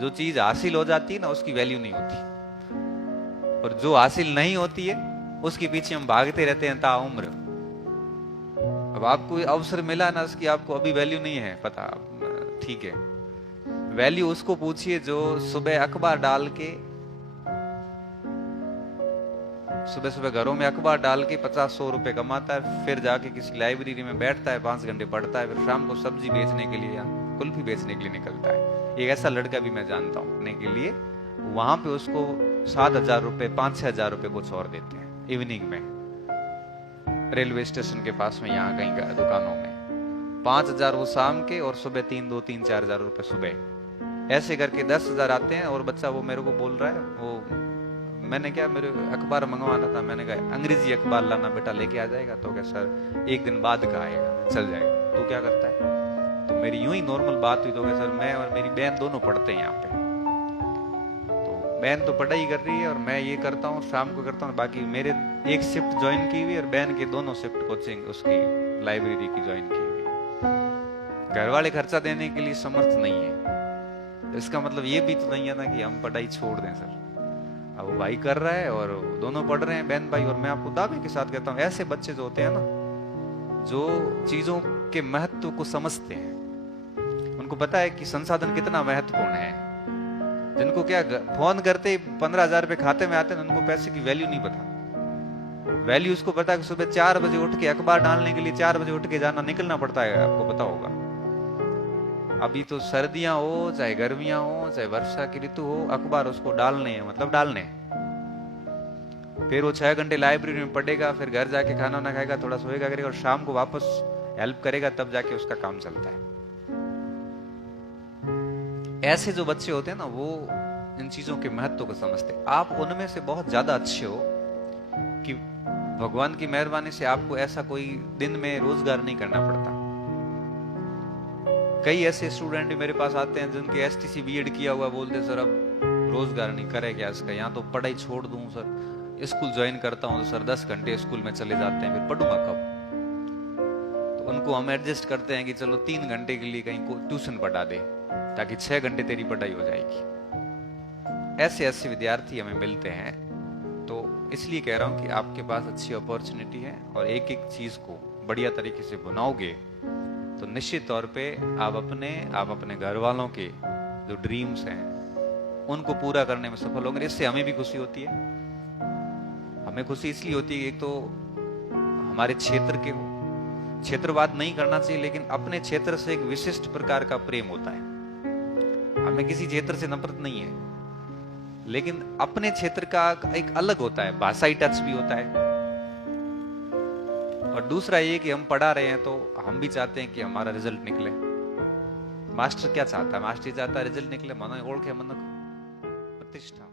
जो चीज हासिल हो जाती है ना उसकी वैल्यू नहीं होती, और जो हासिल नहीं होती है उसके पीछे हम भागते रहते हैं ताउम्र। अब आपको अवसर मिला ना, उसकी आपको अभी वैल्यू नहीं है पता, ठीक है। वैल्यू उसको पूछिए जो सुबह अखबार डाल के, सुबह सुबह घरों में अखबार डाल के 50-100 रुपए कमाता है, फिर जाके किसी लाइब्रेरी में बैठता है, 5 घंटे पढ़ता है, फिर शाम को सब्जी बेचने के लिए या कुल्फी बेचने के लिए निकलता है। एक ऐसा लड़का भी मैं जानता हूँ पढ़ने के लिए, वहां पे उसको 7,000 रुपए 5-6 हजार रुपए कुछ और देते हैं इवनिंग में, रेलवे स्टेशन के पास में, यहाँ कहीं का दुकानों में 5,000 वो शाम के, और सुबह 3-4 हजार रुपए सुबह, ऐसे करके 10,000 आते हैं। और बच्चा वो मेरे को बोल रहा है, वो मैंने क्या, मेरे अखबार मंगवाना था, मैंने कहा अंग्रेजी अखबार लाना बेटा, लेके आ जाएगा? तो क्या सर 1 दिन बाद का आएगा, चल जाएगा। तो क्या करता है? तो मेरी यूं ही नॉर्मल बात हुई, तो क्या सर मैं और मेरी बहन दोनों पढ़ते हैं यहाँ पे, तो बहन तो पढ़ाई कर रही है और मैं ये करता हूँ, शाम को करता हूँ, बाकी मेरे एक शिफ्ट ज्वाइन की हुई और बहन के दोनों शिफ्ट कोचिंग उसकी लाइब्रेरी की ज्वाइन की हुई। घर वाले खर्चा देने के लिए समर्थ नहीं है, इसका मतलब ये भी तो नहीं है ना कि हम पढ़ाई छोड़ दें सर। अब वो भाई कर रहा है और दोनों पढ़ रहे हैं बहन भाई, और मैं आपको दावे के साथ कहता हूँ ऐसे बच्चे जो होते हैं ना, जो चीजों के महत्व को समझते हैं, उनको पता है कि संसाधन कितना महत्वपूर्ण है, जिनको क्या फोन करते ही 15,000 रुपए खाते में आते हैं, उनको पैसे की वैल्यू नहीं पता। वैल्यू उसको पता है कि सुबह 4 बजे उठ के अखबार डालने के लिए 4 बजे उठ के जाना, निकलना पड़ता है, आपको पता होगा। अभी तो सर्दियां हो चाहे गर्मियां हो चाहे वर्षा की ऋतु हो, अखबार उसको डालने हैं, मतलब डालने हैं। फिर वो 6 घंटे लाइब्रेरी में पढ़ेगा, फिर घर जाके खाना वाना खाएगा, थोड़ा सोएगा करेगा, और शाम को वापस हेल्प करेगा, तब जाके उसका काम चलता है। ऐसे जो बच्चे होते हैं ना, वो इन चीजों के महत्व को समझते। आप उनमें से बहुत ज्यादा अच्छे हो कि भगवान की मेहरबानी से आपको ऐसा कोई दिन में रोजगार नहीं करना पड़ता। कई ऐसे स्टूडेंट मेरे पास आते हैं जिनके एसटीसी बीएड किया हुआ, बोलते सर अब रोजगार नहीं करे क्या इसका, यहाँ तो पढ़ाई छोड़ दूं सर, स्कूल ज्वाइन करता हूँ तो सर 10 घंटे स्कूल में चले जाते हैं, फिर पढ़ूंगा कब? तो उनको हम एडजस्ट करते हैं कि चलो 3 घंटे के लिए कहीं को ट्यूशन पढ़ा दे, ताकि 6 घंटे तेरी पढ़ाई हो जाएगी। ऐसे ऐसे विद्यार्थी हमें मिलते हैं। तो इसलिए कह रहा हूँ कि आपके पास अच्छी अपॉर्चुनिटी है, और एक एक चीज को बढ़िया तरीके से बनाओगे तो निश्चित तौर पे आप अपने घर वालों के जो ड्रीम्स हैं उनको पूरा करने में सफल होंगे। इससे हमें भी खुशी होती है। हमें खुशी इसलिए होती है, एक तो हमारे क्षेत्र के हो, क्षेत्रवाद नहीं करना चाहिए, लेकिन अपने क्षेत्र से एक विशिष्ट प्रकार का प्रेम होता है। हमें किसी क्षेत्र से नफरत नहीं है, लेकिन अपने क्षेत्र का एक अलग होता है, भाषाई टच भी होता है। और दूसरा ये कि हम पढ़ा रहे हैं तो हम भी चाहते हैं कि हमारा रिजल्ट निकले। मास्टर क्या चाहता है? मास्टर चाहता है रिजल्ट निकले, मन ओळखे, मन प्रतिष्ठा।